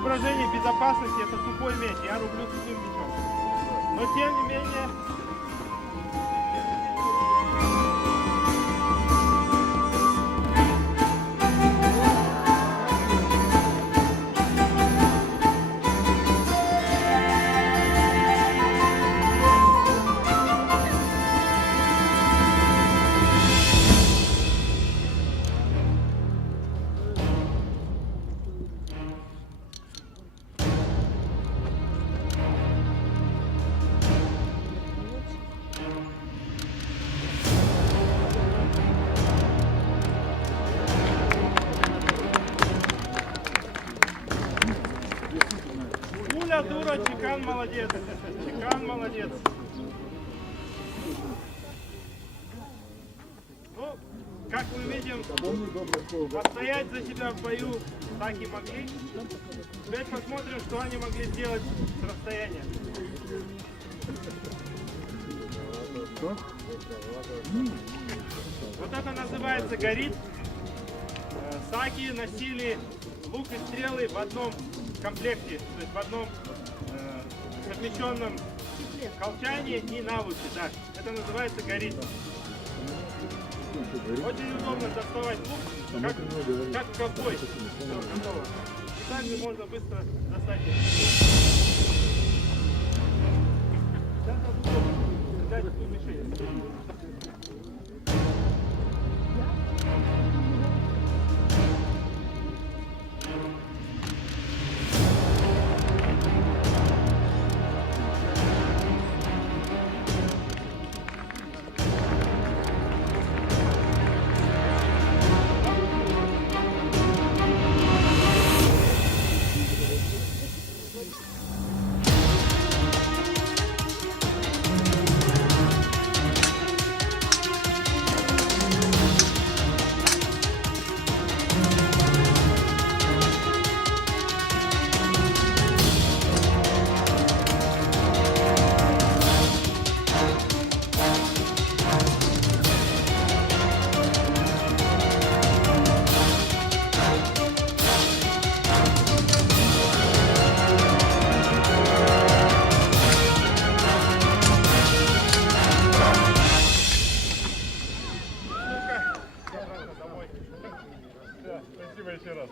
соображений безопасности это тупой меч. Я рублю тупым мечом. Но тем не менее... Пуля дура, Чекан молодец. Чекан молодец. Ну, как мы видим, постоять за себя в бою так и могли. Теперь посмотрим, что они могли сделать с расстояния. Вот это называется горит. Саки носили лук и стрелы в одном комплекте, то есть в одном совмещенном колчане и навыке. Да. Это называется горит. Очень удобно доставать лук, как в ковбой. И также можно быстро достать его. Сейчас удобно дать эту мишень. Спасибо еще раз.